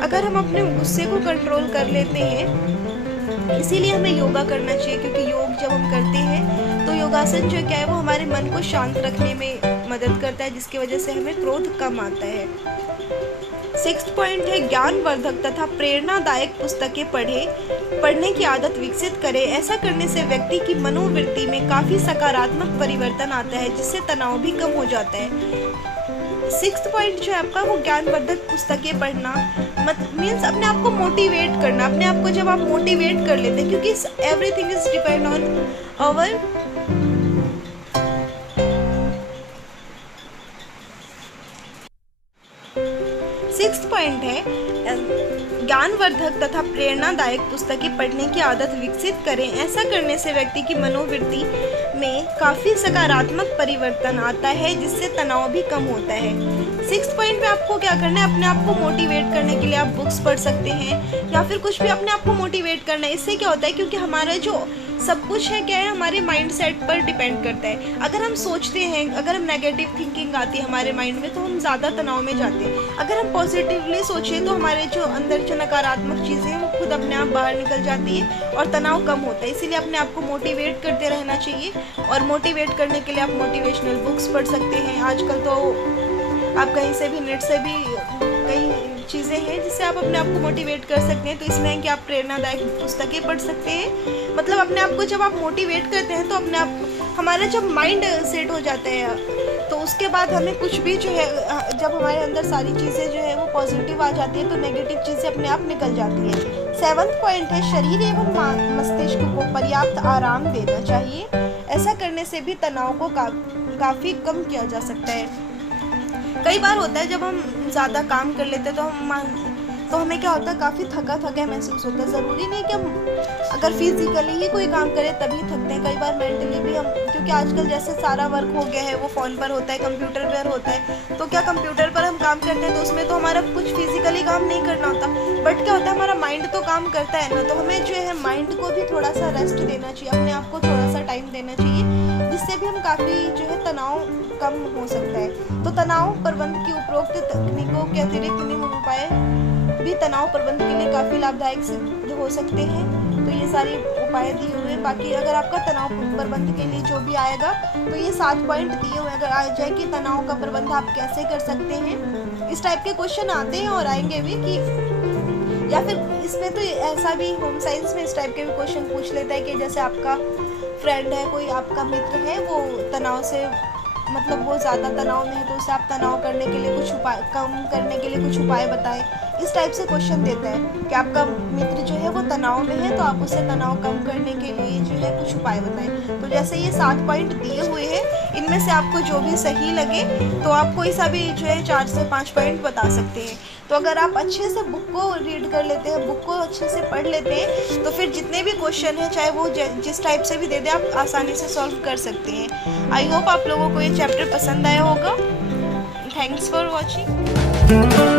अगर हम अपने गुस्से को कंट्रोल कर लेते हैं, इसीलिए हमें योगा करना चाहिए, क्योंकि योग जब हम करते हैं तो योगासन जो क्या है वो हमारे मन को शांत रखने में मदद करता है, जिसकी वजह से हमें क्रोध कम आता है। 6th पॉइंट है ज्ञानवर्धक तथा प्रेरणादायक पुस्तकें पढ़ने की आदत विकसित करें। ऐसा करने से व्यक्ति की मनोवृत्ति में काफ़ी सकारात्मक परिवर्तन आता है, जिससे तनाव भी कम हो जाता है। 6th पॉइंट जो है आपका वो ज्ञानवर्धक पुस्तकें पढ़ना मीन्स अपने आप को मोटिवेट करना। अपने आप को जब आप मोटिवेट कर लेते हैं, क्योंकि everything is depend on our sixth point है ज्ञानवर्धक तथा प्रेरणादायक पुस्तकें पढ़ने की आदत विकसित करें। ऐसा करने से व्यक्ति की मनोवृत्ति में काफ़ी सकारात्मक परिवर्तन आता है, जिससे तनाव भी कम होता है। 6th पॉइंट में आपको क्या करना है, अपने आप को मोटिवेट करने के लिए आप बुक्स पढ़ सकते हैं या फिर कुछ भी अपने आप को मोटिवेट करना है। इससे क्या होता है, क्योंकि हमारा जो सब कुछ है क्या है, हमारे माइंड सेट पर डिपेंड करता है। अगर हम सोचते हैं, अगर हम नेगेटिव थिंकिंग आती है हमारे माइंड में, तो हम ज़्यादा तनाव में जाते हैं। अगर हम पॉजिटिवली सोचें तो हमारे जो अंदर जो नकारात्मक चीज़ें हैं वो खुद अपने आप बाहर निकल जाती है और तनाव कम होता है। इसीलिए अपने आप को मोटिवेट करते रहना चाहिए, और मोटिवेट करने के लिए आप मोटिवेशनल बुक्स पढ़ सकते हैं। आजकल तो आप कहीं से भी, नेट से भी कई चीज़ें हैं जिससे आप अपने आप को मोटिवेट कर सकते हैं। तो इसमें है कि आप प्रेरणादायक पुस्तकें पढ़ सकते हैं। मतलब अपने आप को जब आप मोटिवेट करते हैं तो अपने आप हमारा जब माइंड सेट हो जाता है, तो उसके बाद हमें कुछ भी जो है, जब हमारे अंदर सारी चीज़ें जो है वो पॉजिटिव आ जाती है, तो नेगेटिव चीज़ें अपने आप निकल जाती हैं। 7th पॉइंट है शरीर एवं मस्तिष्क को पर्याप्त आराम देना चाहिए। ऐसा करने से भी तनाव को काफ़ी कम किया जा सकता है। कई बार होता है जब हम ज़्यादा काम कर लेते हैं तो हमें क्या होता है, काफ़ी थका महसूस होता है। ज़रूरी नहीं कि हम अगर फिजिकली ही कोई काम करें तभी थकते हैं, कई बार मेंटली भी हम, क्योंकि आजकल जैसे सारा वर्क हो गया है वो फ़ोन पर होता है, कंप्यूटर पर होता है। तो क्या कंप्यूटर पर हम काम करते हैं तो उसमें तो हमारा कुछ फिजिकली काम नहीं करना होता, बट क्या होता है हमारा माइंड तो काम करता है ना। तो हमें जो है माइंड को भी थोड़ा सा रेस्ट देना चाहिए, अपने आप को थोड़ा सा टाइम देना चाहिए, जिससे भी हम काफ़ी जो है तनाव कम हो सकता है। तो तनाव प्रबंधन की उपरोक्त तकनीकों के अतिरिक्त निम्न उपाय भी तनाव प्रबंधन के लिए काफ़ी लाभदायक सिद्ध हो सकते हैं। तो ये सारी उपाय दिए हुए हैं। बाकी अगर आपका तनाव प्रबंधन के लिए जो भी आएगा तो ये 7 पॉइंट दिए हुए हैं। अगर आ जाए कि तनाव का प्रबंध आप कैसे कर सकते हैं, इस टाइप के क्वेश्चन आते हैं और आएंगे भी कि, या फिर इसमें तो ऐसा भी होम साइंस में इस टाइप के भी क्वेश्चन पूछ लेता है कि जैसे आपका फ्रेंड है, कोई आपका मित्र है, वो तनाव से मतलब वो ज़्यादा तनाव में है, तो उसे आप तनाव करने के लिए कुछ उपाय, कम करने के लिए कुछ उपाय बताएं। इस टाइप से क्वेश्चन देता है कि आपका मित्र जो है वो तनाव में है, तो आप उसे तनाव कम करने के लिए जो है कुछ उपाय बताएं। तो जैसे ये 7 पॉइंट दिए हुए हैं, इनमें से आपको जो भी सही लगे तो आप कोई सा भी जो है 4 से 5 पॉइंट बता सकते हैं। तो अगर आप अच्छे से बुक को रीड कर लेते हैं, बुक को अच्छे से पढ़ लेते हैं, तो फिर जितने भी क्वेश्चन हैं, चाहे वो जिस टाइप से भी दे दे, आप आसानी से सॉल्व कर सकते हैं। आई होप आप लोगों को ये चैप्टर पसंद आया होगा। Thanks for watching.